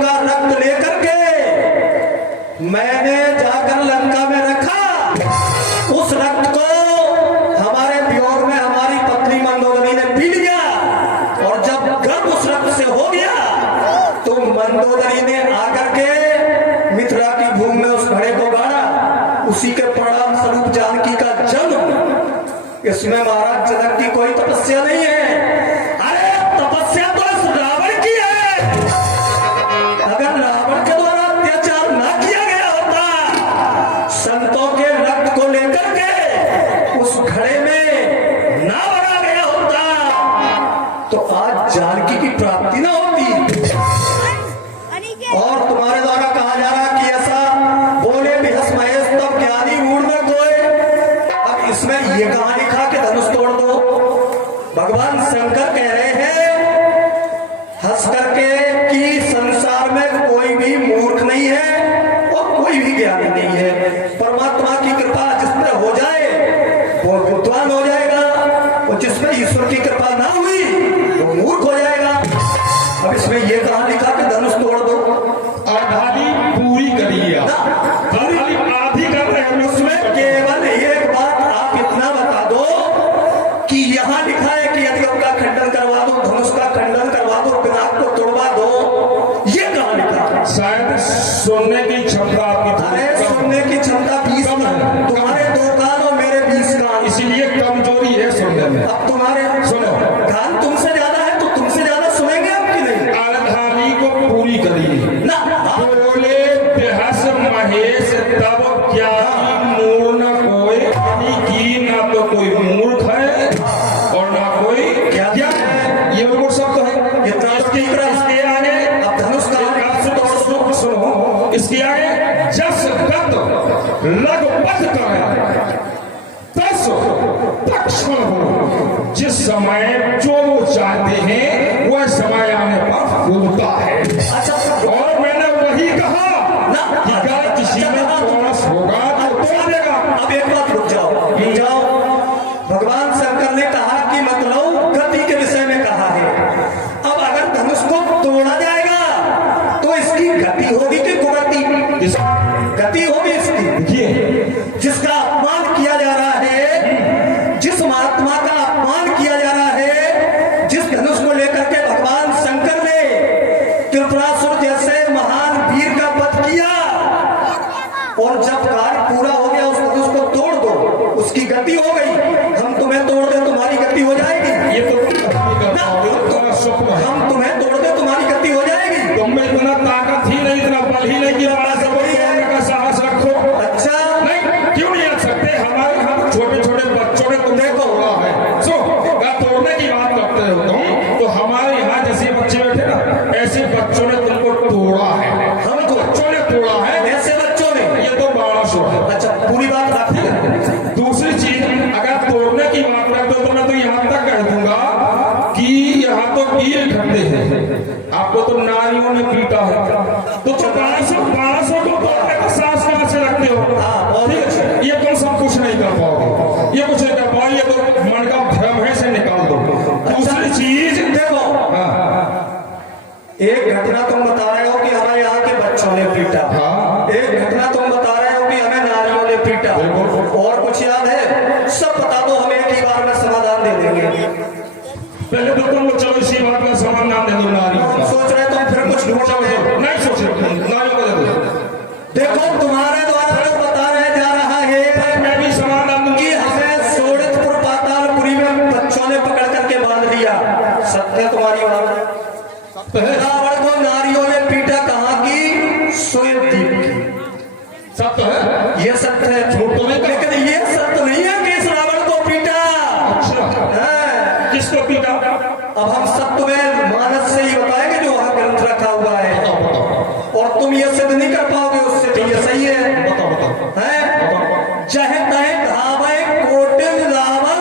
का रक्त लेकर के मैंने जाकर लंका में रखा। उस रक्त को हमारे वियोग में हमारी पत्नी मंदोदरी ने पी लिया और जब गर्भ उस रक्त से हो गया तो मंदोदरी ने आकर के मिथिला की भूमि में उस घड़े को गाड़ा। उसी के परिणाम स्वरूप जानकी का जन्म। इसमें महाराज जनक की कोई तपस्या नहीं है। अरे तपस्या तो इस रावण की है। अगर रावण के द्वारा अत्याचार ना किया गया होता, संतों के रक्त को लेकर के उस घड़े में ना भरा गया होता तो आज जानकी की प्राप्ति ना होती। और तुम्हारे द्वारा कहा जा रहा कि ऐसा बोले बिहस महेश तब ज्ञानी मूड में कोई। अब इसमें ये कहां लिखा कि धनुष तोड़ दो। भगवान शंकर कह रहे हैं हंस करके कि संसार में कोई भी मूर्ख नहीं है और कोई भी ज्ञानी नहीं है। परमात्मा की कृपा जिस पर हो जाए वो बुद्धिमान हो जाएगा और जिसमें ईश्वर की कृपा ना हुई वो मूर्ख हो जाएगा। अब इसमें ये कहां लिखा कि धनुष तोड़ दो। आधारी पूरी करिए आधी कर रहे हैं। उसमें केवल एक बात आप इतना बता दो कि यहां लिखा है कि यदि उनका खंडन करवा दो, धनुष का खंडन करवा दो, पिनाक को तोड़वा दो, ये कहां लिखा? शायद सुनने की क्षमता आपकी। अरे सुनने की क्षमता 20 है, तुम्हारे 2 कान और मेरे 20 कान, इसीलिए कमजोरी है सुनने में। अब तुम्हारे सुनो कान तुमसे ज्यादा है तो तुमसे ज्यादा सुनेंगे आप कि नहीं? आधारी को पूरी करिए ना बोले बेहस महेश तब क्या मूर्ख न कोई की ना तो कोई मूर्ख है और ना कोई क्या क्या है? ये बिल्कुल सब तो है। इतना इसके आगे अब धनुष का सुनो इसके आगे जस गत लगपथ करें तस तक्षण हो। जिस समय जो वो चाहते हैं वह समय आने पर होता है। अच्छा और मैंने वही कहा ना कि अगर किसी में बोनस होगा तो तोड़ देगा। अब एक बात रुक जाओ। भगवान शंकर ने कहा कि मतलब गति के विषय में कहा है। अब अगर धनुष को तोड़ा जाएगा तो इसकी गति होगी कि कुगति? गति होगी इसकी। देखिए जिसका अपमान किया जा रहा है, जिस महात्मा का अपमान किया जा रहा है, जिस धनुष को लेकर के भगवान शंकर ने त्रिपुरासुर जैसे महान वीर का वध किया और जब कार्य पूरा हो गया उस धनुष को तोड़ दो, उसकी गति हो गई। हम तुम्हें तोड़ दे तुम्हारी गति हो जाएगी। ये तो स्वप्न है। हम तुम्हें तोड़ दे तुम्हारी गति हो जाएगी। तुम में इतना ताकत ही नहीं, इतना बल ही नहीं कि बड़ा से बड़ी करने का साहस रखो। अच्छा नहीं क्यों नहीं रख सकते? हमारे यहाँ छोटे छोटे बच्चों ने तुमने तोड़ा है। सो तोड़ने की बात करते हो तुम, तो हमारे यहाँ जैसे बच्चे बैठे ना ऐसे बच्चों ने तुमको तोड़ा है। हम बच्चों ने तोड़ा है, ऐसे बच्चों ने। ये तो बड़ा शो है। अच्छा पूरी बात रखी है। दूसरी चीज अगर तोड़ने की बात करते हो तो मैं तो यहाँ तक कह दूंगा कि यहाँ तो कील खट्टे हैं, आपको तो नारियों ने पीटा है। तो 1200 को तोड़ने का साहस कहां से रखते हो? ठीक है, ये तुम सब कुछ नहीं कर पाओगे। ये कुछ नहीं कर पाओगे, ये तो मन का भ्रम है, से निकाल दो। दूसरी चीज देखो एक घटना तुम बता रहे हो कि हमें यहाँ के बच्चों ने पीटा। एक घटना तुम बता रहे हो कि हमें नारियों ने पीटा। और कुछ याद है? सब बता दो, हम एक ही बार में समाधान दे देंगे। पहले तो तुम चलो इसी बात का समाधान दे दो। नारियों हम सोच रहे तुम फिर कुछ ढूंढोगे। नहीं सोचे, नारियों को दे दो। देखो तुम्हारे द्वारा जो बता रहे जा रहा है मैं भी समाधान दूंगी। कि हमें सोड़ितपुर पातालपुरी में बच्चों ने पकड़ करके बांध लिया। सत्य तुम्हारी बात? रावण को नारियों ने पीटा कहाँ की? श्वेतद्वीप की। सत्य है, ये सत्य है, झूठ तो नहीं। लेकिन ये सत्य नहीं है कि इस रावण को पीटा। अच्छा किसको पीटा? अब हम सत्य में मानस से ही बताएंगे जो वहां ग्रंथ रखा हुआ है। और तुम ये सिद्ध नहीं कर पाओगे उससे कि ये सही है। बताओ है चाहे कहे धावे कोटिल रावण,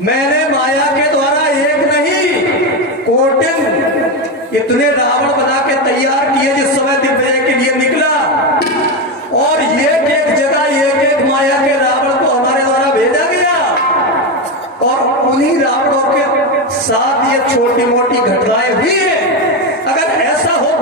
मैंने माया के द्वारा एक नहीं कोटिल इतने रावण बना के तैयार किए जिस समय दिग्विजय के लिए निकला। और एक जगह एक माया के रावण को हमारे द्वारा भेजा गया और उन्हीं रावणों के साथ ये छोटी मोटी घटनाएं हुई है। अगर ऐसा हो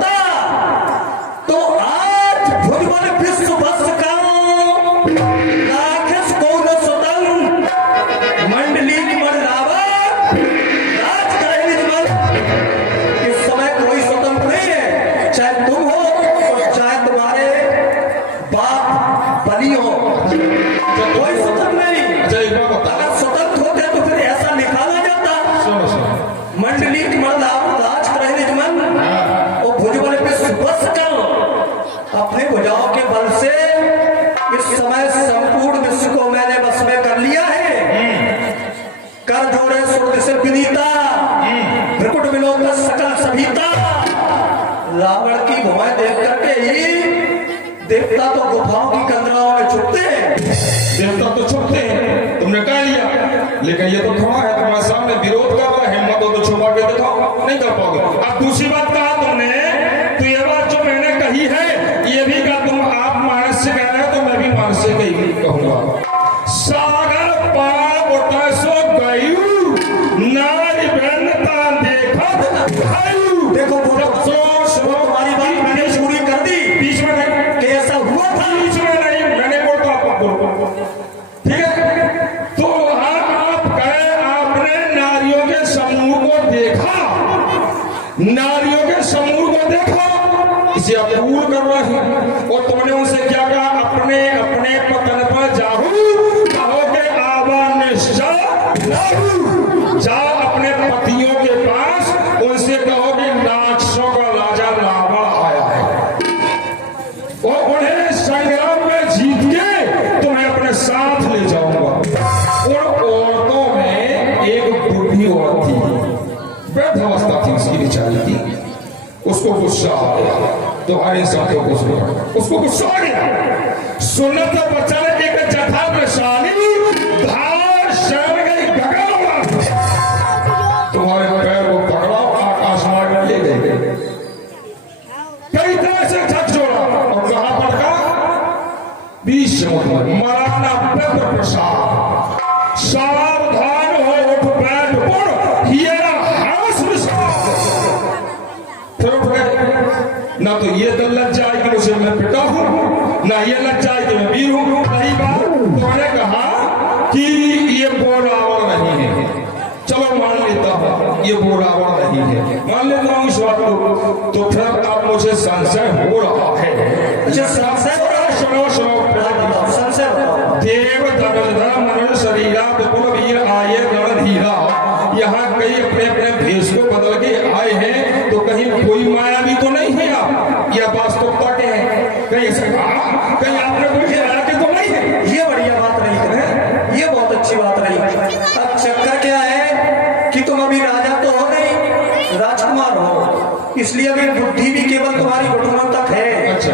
रावण की भुआएं देख करके ही देवता तो गुफाओं की कंदराओं में छुपते हैं। देवता तो छुपते हैं, तुमने कह लिया, लेकिन ये तो खड़ा है तुम्हारे सामने विरोध कर रहा है, हिम्मत हो तो छुपा के दिखाओ, नहीं कर पाओगे। अब दूसरी बात कहा तुमने, तो ये बात जो मैंने कही है ये भी का तुम आप मानस से कह रहे हो तो मैं भी मानस से कही कहूंगा। सागर पार उठा सो गयू नारी बहनता देखा देखो तुम्हारी बात मैंने पूरी कर दी, बीच में नहीं कि ऐसा हुआ था। बीच में नहीं, मैंने बोलता आपको, ठीक है। तो वहां आप गए, आपने नारियों के समूह को देखा, नारियों के समूह को देखा, इसे आप कबूल कर रहे हैं। और तुमने उनसे क्या कहा, अपने अपने पतन पर जाओ, कहोगे आवा निश्चय जाओ अपने पतियों के पास, उनसे कहोगे राक्षसों का राजा रावण आया है, और उन्हें संग्राम में जीत के तुम्हें अपने साथ ले जाऊंगा। उन औरतों में एक बूढ़ी औरत थी, वृद्धावस्था थी उसकी बेचारी की, उसको गुस्सा आ गया, तुम्हारे साथियों को उसको गुस्सा आ गया। सुनत बचन एक जथा प्रशानी धार शरण गई गगन, तुम्हारे पैर को पकड़ा आकाश मार्ग में ले गए, कई तरह से झक जोड़ा और कहां पड़का, बीच समुद्र में। मराना पत्र प्रसाद, सावधान हो उठ बैठ पुण हियरा हवस विषाद। फिर उठ गए, ना तो ये दल लग जाए कि उसे मैं पिता हूं, ना ये लग जाए कि मैं वीर हूं। नहीं बात, उन्होंने कहा कि ये वो रावण नहीं है, चलो मान लेता हूं ये वो रावण नहीं है, मान लेता हूं इस बात को। तो फिर अब मुझे संशय हो रहा है। अच्छा, संशय हो रहा है? सुनो सुनो, संशय बताओ। देव धनुर्धर मनन शरीरा विपुल वीर आये रणधीरा, यहाँ कई अपने अपने भेष को बदल के आए हैं, तो कहीं कोई माया भी तो नहीं है आप, या वास्तविकता के हैं, कहीं ऐसे कहीं आपने कोई माया के तो नहीं है। ये बढ़िया बात रही है, ये बहुत अच्छी बात रही। अब चक्कर क्या है कि तुम अभी राजा तो हो नहीं, राजकुमार हो, इसलिए अभी बुद्धि भी केवल तुम्हारी घुटनों तक है। अच्छा,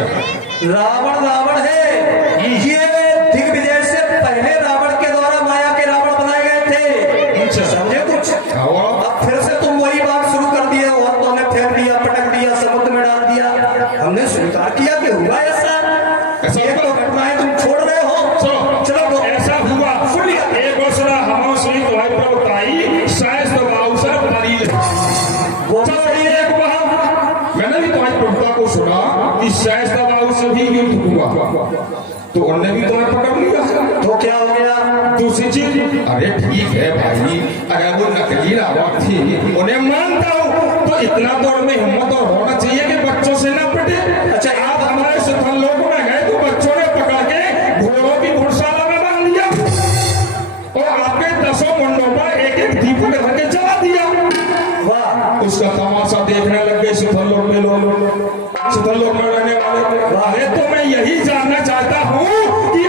रावण रावण है, ये दिग्विजय से पहले रावण के द्वारा माया के रावण बनाए गए थे। अच्छा, समझे कुछ? अब फिर से तुम वही बात शुरू कर दिए, और तो हमने फेंक दिया, पटक दिया, समुद्र में डाल दिया। हमने स्वीकार किया कि हुआ ऐसा, ये तो घटनाएं तुम छोड़ रहे हो। चलो ऐसा हुआ, सुन लिया। एक दूसरा हम सुनी तुम्हारी प्रवक्ताई शायद दबाउसर परील वो एक वहां मैंने भी तुम्हारी प्रवक्ता को सुना कि शायद दबाउ से भी युद्ध हुआ, तो उन्होंने भी तुम्हें पकड़ लिया, तो क्या हो गया? दूसरी चीज, अरे ठीक है भाई, अगर वो नकली रावण थी उन्हें मानता हूं, तो इतना तो उनमें हिम्मत और होना चाहिए कि बच्चों से ना पटे। अच्छा, आप हमारे सुथन लोगों में गए तो बच्चों ने पकड़ के घोड़ों की घुड़शाला में बांध लिया, और आपके 10 मुंडों पर एक एक दीपक रख के जला दिया। वाह, उसका तमाशा देखने लग गए सुथन लोग के लोग, सुथन लोग में रहने वाले। अरे तो मैं यही जानना चाहता हूँ कि